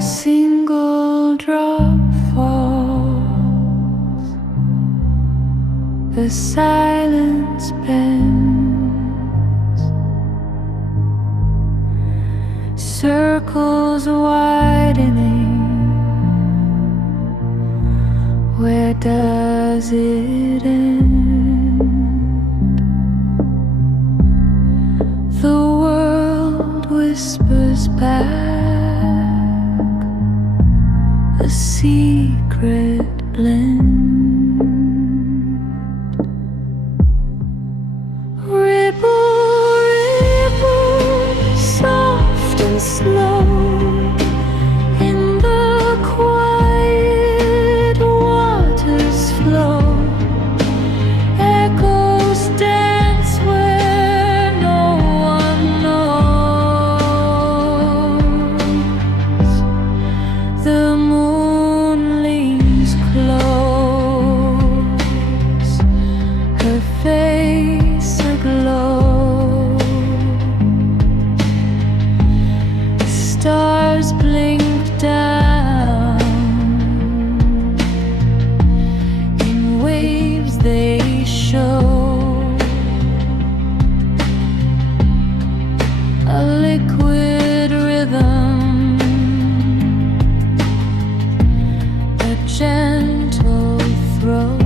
A single drop falls, the silence bends, circles widening. Where does it end? The world whispers back a secret blend. Ripple, ripple, soft and slow, in the quiet waters flow. Echoes dance where no one knows. The moon leans close, her face aglow. Stars blink down, in waves they show. A liquid rhythm, a gentle throw.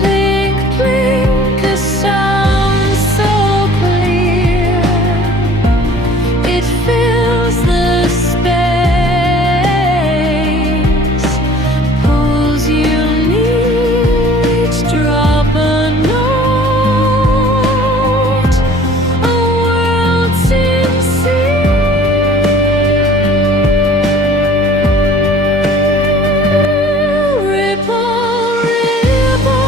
Blink, blink, a sound so clear, it fills the space, pulls you near, each drop a note, a world sincere. Ripple, ripple,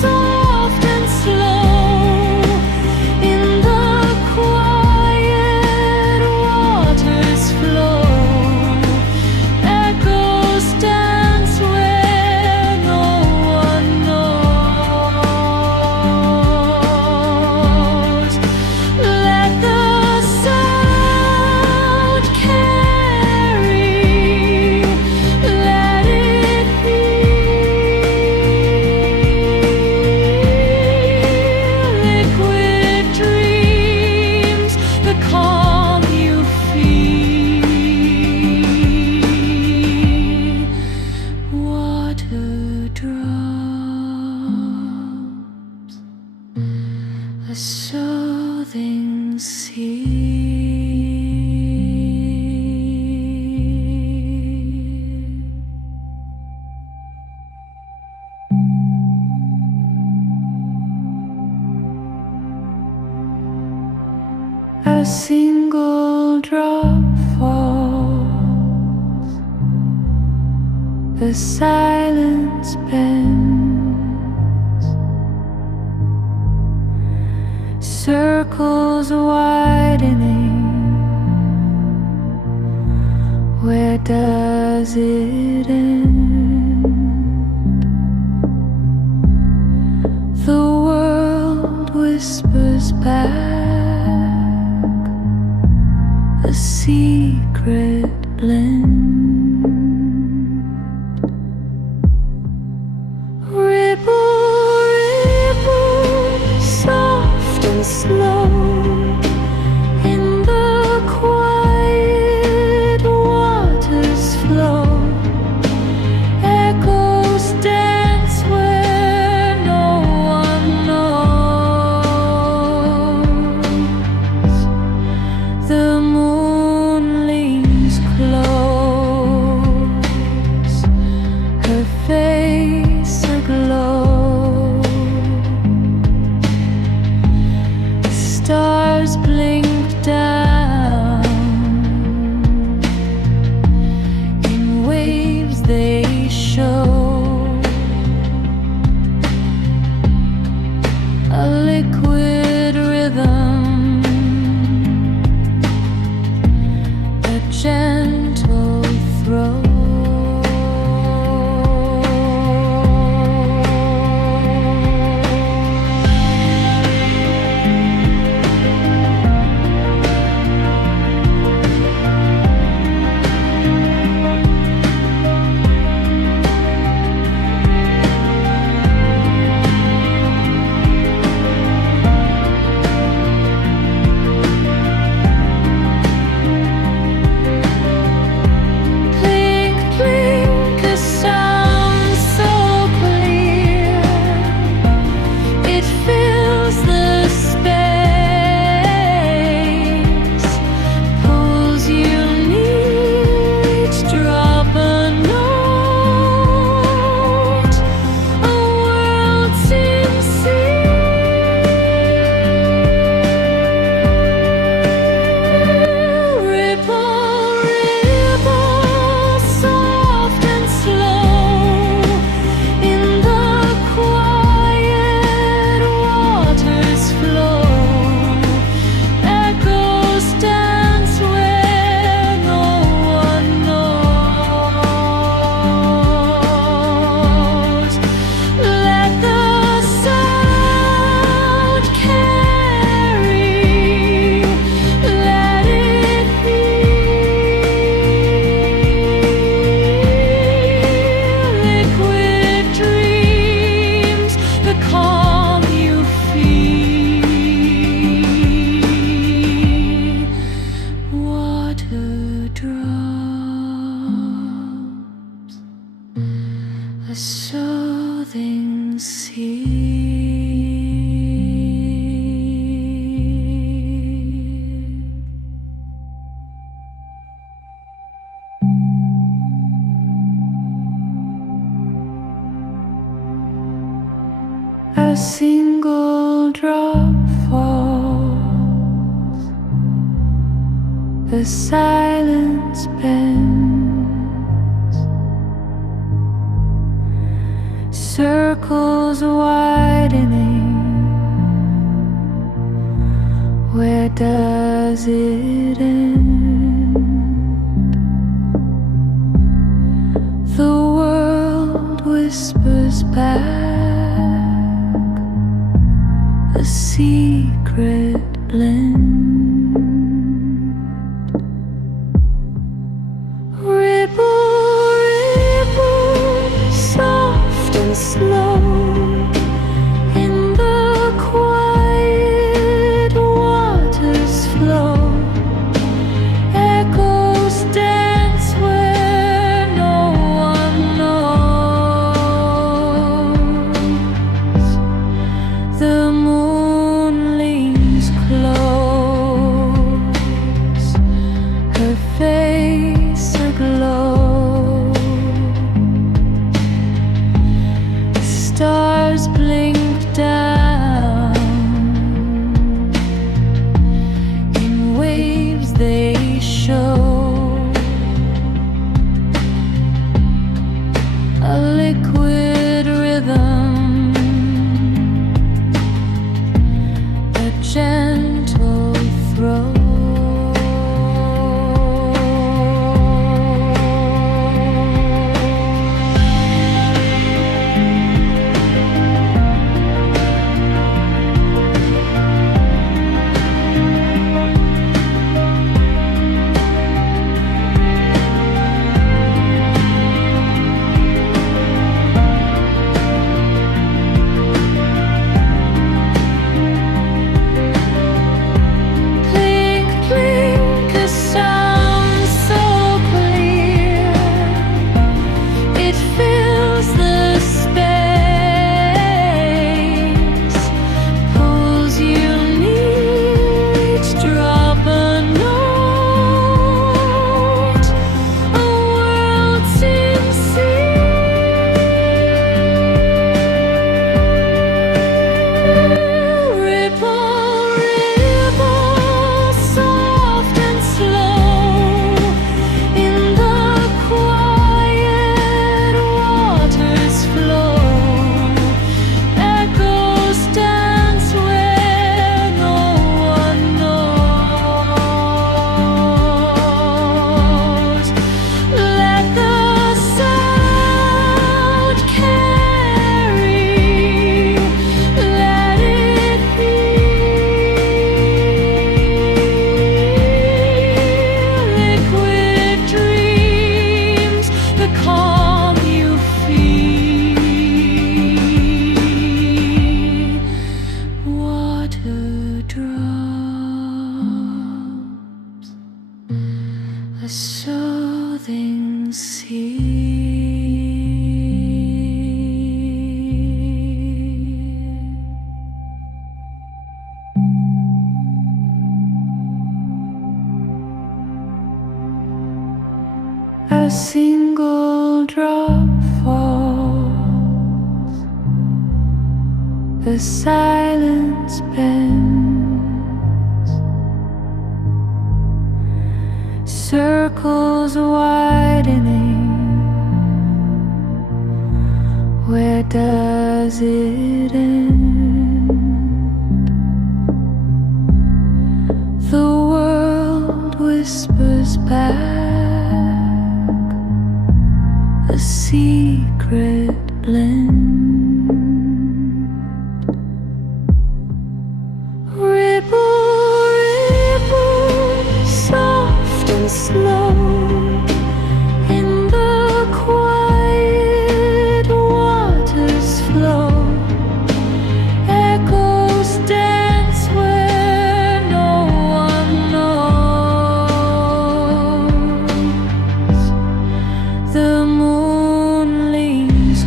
soft and slow, in the quiet waters flow. Echoes dance where no one knows. Let the sound carry, let it heal. Liquid dreams, the calm you feel. Water drops, a soothing sea. A single drop falls, the silence bends, circles widening. Where does it end? The world whispers back a secret blend. Ripple, ripple, soft and slow, in the quiet waters flow. Echoes dance where no one knows. The moon leans close, A single drop falls, the silence bends, circles widening. Where does it end? The world whispers back a secret blend. Ripple, ripple, soft and slow, in the quiet waters flow. Echoes dance where no one knows. The moon leans close, her face aglow. Stars blink down, in waves they show. A liquid rhythm, a gentle throw. Blink, blink, a sound so clear, it fills the space, pulls you near, each drop a note, a world sincere. Ripple, ripple, soft and slow, in the quiet waters flow. Echoes dance where no one knows. Let the sound carry, let it heal. Liquid dreams, the calm you feel. Water drops, a soothing sea. A single drop falls, the silence bends, circles widening. Where does it end? The world whispers back a secret blend. Ripple, ripple, soft and slow, in the quiet waters flow. Echoes dance where no one knows. The moon leans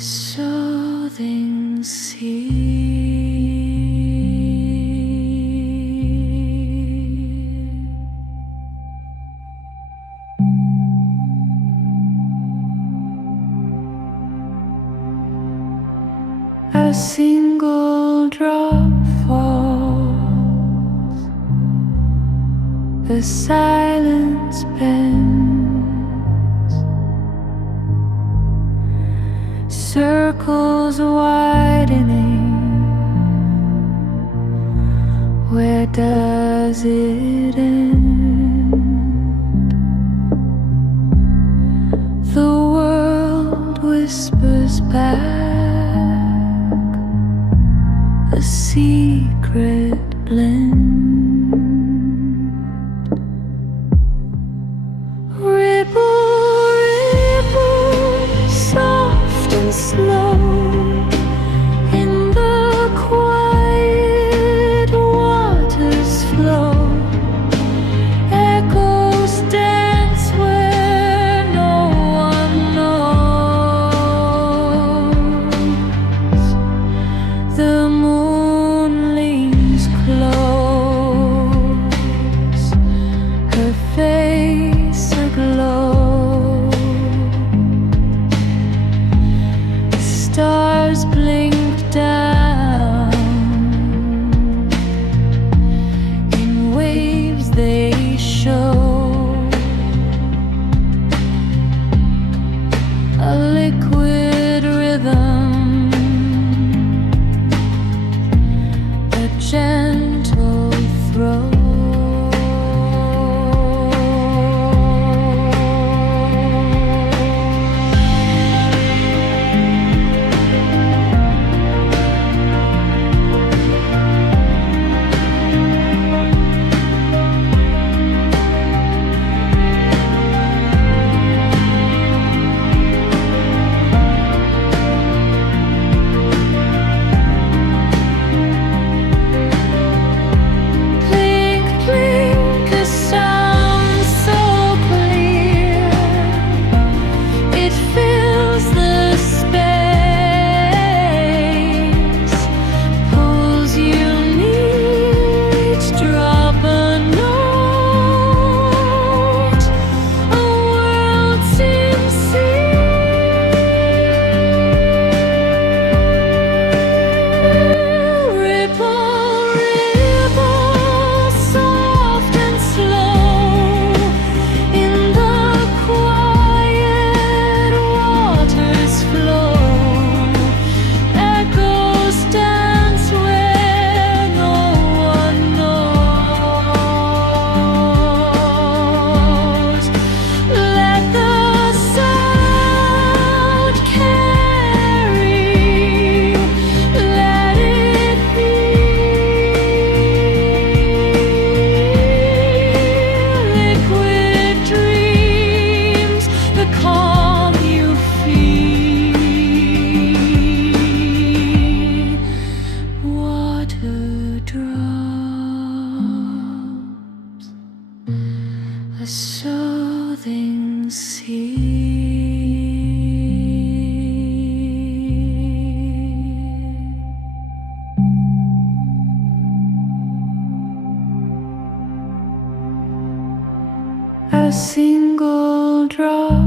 soothing sea. A single drop falls, the silence bends, circles widening. Where does it end? The world whispers back a secret blend. Ripple, ripple, soft and slow, in the quiet waters flow. Echoes dance where no one knows. The moon leans close, her face aglow. The stars blink down, in waves they show. A liquid rhythm, a gentle throw. Blink, blink, a sound so clear, it fills the space, pulls you near, each drop a note, a world sincere. Ripple, ripple, soft and slow, in the quiet waters flow. Echoes dance where no one knows. Let the sound carry, let it heal. Liquid dreams, the calm you feel. Water drops, a soothing sea. A single drop